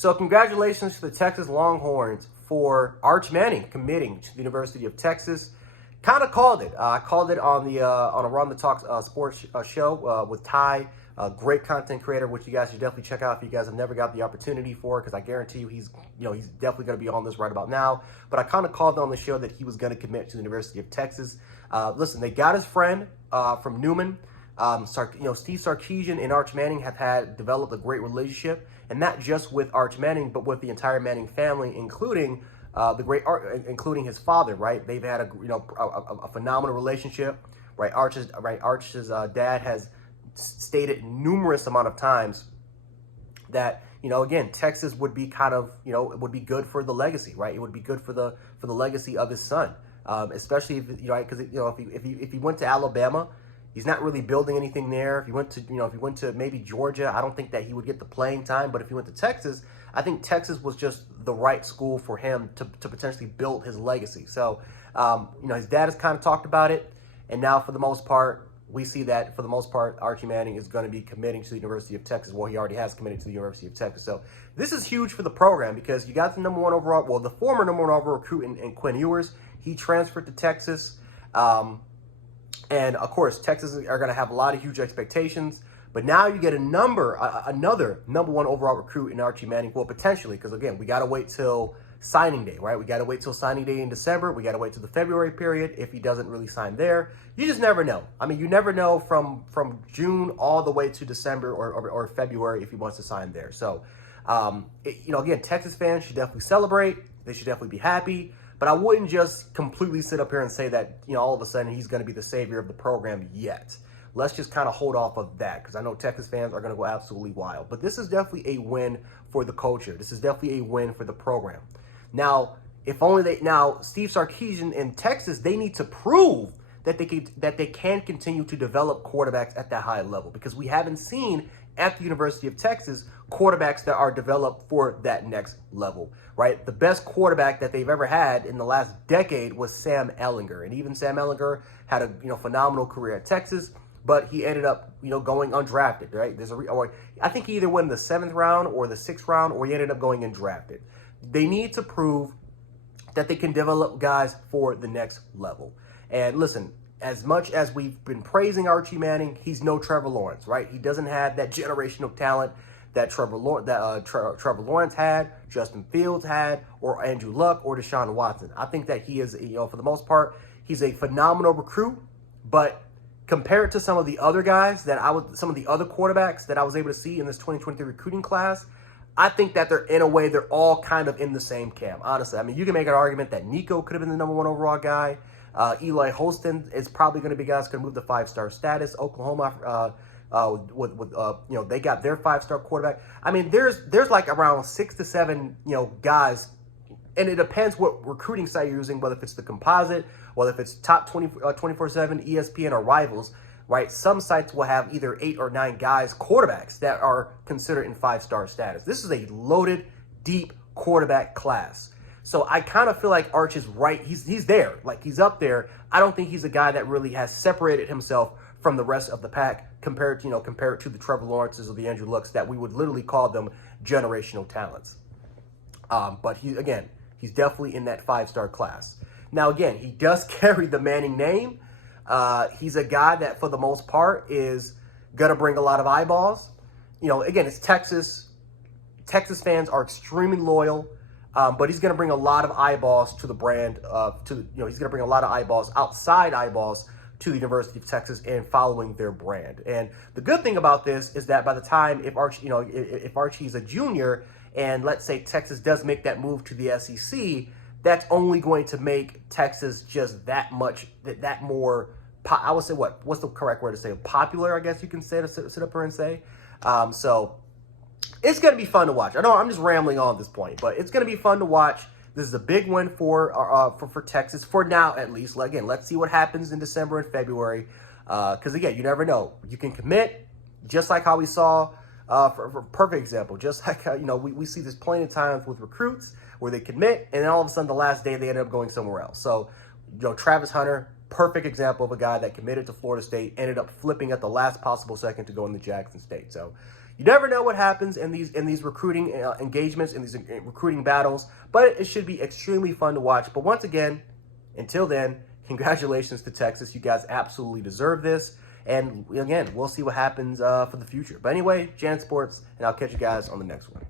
So congratulations to the Texas Longhorns for Arch Manning committing to the University of Texas. Kind of called it. I called it on the on a Run the Talk sports show with Ty, great content creator, which you guys should definitely check out if you guys have never got the opportunity for, because I guarantee you he's definitely going to be on this right about now. But I kind of called on the show that he was going to commit to the University of Texas. Listen, they got his friend from Newman. Steve Sarkisian and Arch Manning have developed a great relationship, and not just with Arch Manning, but with the entire Manning family, including including his father. Right, they've had a phenomenal relationship. Right, Arch's dad has stated numerous amount of times that again, Texas would be it would be good for the legacy. Right, it would be good for the legacy of his son, especially if because if he went to Alabama. He's not really building anything there. If he went to maybe Georgia, I don't think that he would get the playing time. But if he went to Texas, I think Texas was just the right school for him to potentially build his legacy. So, his dad has kind of talked about it, and now for the most part, we see that for the most part, Archie Manning is going to be committing to the University of Texas. Well, he already has committed to the University of Texas. So this is huge for the program because you got the the former number one overall recruit in Quinn Ewers. He transferred to Texas. And of course, Texas are going to have a lot of huge expectations. But now you get another number one overall recruit in Archie Manning. Well, potentially, because again, we got to wait till signing day, right? We got to wait till signing day in December. We got to wait till the February period if he doesn't really sign there. You just never know. I mean, you never know from June all the way to December or February if he wants to sign there. So, again, Texas fans should definitely celebrate. They should definitely be happy. But I wouldn't just completely sit up here and say that, all of a sudden he's going to be the savior of the program yet. Let's just kind of hold off of that because I know Texas fans are going to go absolutely wild. But this is definitely a win for the culture. This is definitely a win for the program. Now, Steve Sarkisian in Texas, they need to prove that they can continue to develop quarterbacks at that high level, because we haven't seen at the University of Texas quarterbacks that are developed for that next level, right? The best quarterback that they've ever had in the last decade was Sam Ehlinger, and even Sam Ehlinger had a phenomenal career at Texas, but he ended up going undrafted, right? I think he either went in the 7th round or the 6th round, or he ended up going undrafted. They need to prove that they can develop guys for the next level. And listen, as much as we've been praising Archie Manning, he's no Trevor Lawrence, right? He doesn't have that generational talent that Trevor Lawrence had, Justin Fields had, or Andrew Luck, or Deshaun Watson. I think that he is, for the most part, he's a phenomenal recruit, but compared to some of the other guys some of the other quarterbacks that I was able to see in this 2023 recruiting class, I think that they're all kind of in the same camp, honestly. I mean, you can make an argument that Nico could have been the number one overall guy. Eli Holston is probably going to be guys going to move to 5-star status. Oklahoma, they got their 5-star quarterback. I mean, there's like around 6 to 7, guys, and it depends what recruiting site you're using, whether if it's the composite, whether if it's top 24/7, ESPN, or Rivals, right? Some sites will have either 8 or 9 guys, quarterbacks, that are considered in 5-star status. This is a loaded, deep quarterback class. So I kind of feel like Arch is right. He's there. Like, he's up there. I don't think he's a guy that really has separated himself from the rest of the pack compared to the Trevor Lawrences or the Andrew Lucks that we would literally call them generational talents. But he's definitely in that 5-star class. Now, again, he does carry the Manning name. He's a guy that, for the most part, is going to bring a lot of eyeballs. Again, it's Texas. Texas fans are extremely loyal. But he's going to bring a lot of eyeballs to the brand. He's going to bring a lot of eyeballs, outside eyeballs, to the University of Texas and following their brand. And the good thing about this is that by the time, if Archie's a junior, and let's say Texas does make that move to the SEC, that's only going to make Texas just that more. I would say what's the correct word to say? Popular, I guess you can say, to sit up here and say. So it's going to be fun to watch. I know I'm just rambling on at this point, but it's going to be fun to watch. This is a big win for Texas, for now at least. Again, let's see what happens in December and February. Because, again, you never know. You can commit, just like how we saw, for a perfect example, just like how, we see this plenty of times with recruits where they commit, and then all of a sudden the last day they end up going somewhere else. So, Travis Hunter, perfect example of a guy that committed to Florida State, ended up flipping at the last possible second to go into Jackson State. So, You never know what happens in these recruiting engagements, in these recruiting battles, but it should be extremely fun to watch. But once again, until then, congratulations to Texas. You guys absolutely deserve this. And again, we'll see what happens for the future. But anyway, Jan Sports, and I'll catch you guys on the next one.